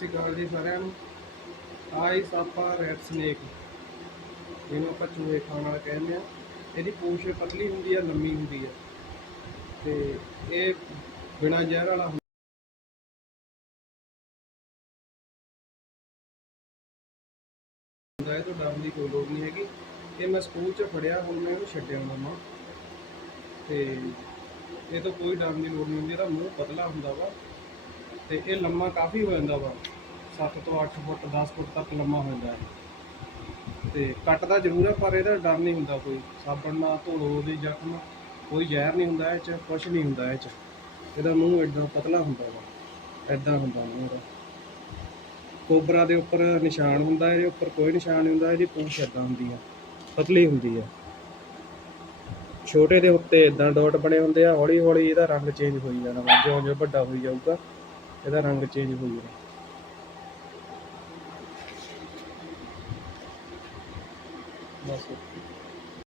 ਸ਼੍ਰੀ ਅਕਾਲ ਜੀ ਸਾਰਿਆਂ ਨੂੰ। ਆਈ ਸਾਪਾ ਰੈਡ ਸਨੇਕ, ਇਹਨੂੰ ਆਪਾਂ ਚੂਹੇ ਖਾਣ ਵਾਲਾ ਕਹਿੰਦੇ ਆ। ਇਹਦੀ ਪੂਛ ਪਤਲੀ ਹੁੰਦੀ ਆ, ਲੰਮੀ ਹੁੰਦੀ ਆ, ਤੇ ਇਹ ਬਿਨਾਂ ਜ਼ਹਿਰ ਵਾਲਾ ਹੁੰਦਾ। ਇਹ ਤੋਂ ਡਰਨ ਦੀ ਕੋਈ ਲੋੜ ਨਹੀਂ ਹੈਗੀ। ਇਹ ਮੈਂ ਸਕੂਲ 'ਚ ਫੜਿਆ, ਹੁਣ ਮੈਂ ਇਹਨੂੰ ਛੱਡਿਆ ਮਾਮਾ, ਤੇ ਇਹ ਤੋਂ ਕੋਈ ਡਰਨ ਦੀ ਲੋੜ ਨਹੀਂ ਹੁੰਦੀ। ਇਹਦਾ ਮੂੰਹ ਪਤਲਾ ਹੁੰਦਾ ਵਾ, ਤੇ ਇਹ ਲੰਮਾ ਕਾਫੀ ਹੋ ਜਾਂਦਾ ਵਾ, 7 ਤੋਂ 8 ਫੁੱਟ 10 ਫੁੱਟ ਤੱਕ ਲੰਮਾ ਹੋ ਜਾਂਦਾ ਹੈ। ਤੇ ਕੱਟਦਾ ਜ਼ਰੂਰ ਹੈ, ਪਰ ਇਹਦਾ ਡਰ ਨਹੀਂ ਹੁੰਦਾ ਕੋਈ। ਸਾਬਣ ਨਾਲ ਧੋ ਲਓ ਉਹਦੇ ਜ਼ਖਮ, ਕੋਈ ਜ਼ਹਿਰ ਨਹੀਂ ਹੁੰਦਾ ਇਹ 'ਚ, ਕੁਛ ਨਹੀਂ ਹੁੰਦਾ ਇਹ 'ਚ। ਇਹਦਾ ਮੂੰਹ ਇੱਦਾਂ ਪਤਲਾ ਹੁੰਦਾ ਵਾ, ਇੱਦਾਂ ਹੁੰਦਾ ਮੂੰਹ ਇਹਦਾ। ਕੋਬਰਾ ਦੇ ਉੱਪਰ ਨਿਸ਼ਾਨ ਹੁੰਦਾ, ਇਹਦੇ ਉੱਪਰ ਕੋਈ ਨਿਸ਼ਾਨ ਨਹੀਂ ਹੁੰਦਾ। ਇਹਦੀ ਪੂਛ ਇੱਦਾਂ ਹੁੰਦੀ ਆ, ਪਤਲੀ ਹੁੰਦੀ ਆ। ਛੋਟੇ ਦੇ ਉੱਤੇ ਇੱਦਾਂ ਡਾਟ ਬਣੇ ਹੁੰਦੇ ਆ। ਹੌਲੀ ਹੌਲੀ ਇਹਦਾ ਰੰਗ ਚੇਂਜ ਹੋਈ ਜਾਣਾ ਵਾ, ਜਿਉਂ ਜਿਉਂ ਵੱਡਾ ਹੋਈ ਜਾਊਗਾ ਇਹਦਾ ਰੰਗ ਚੇਂਜ ਹੋਈ ਜਾਣਾ। ਬਸ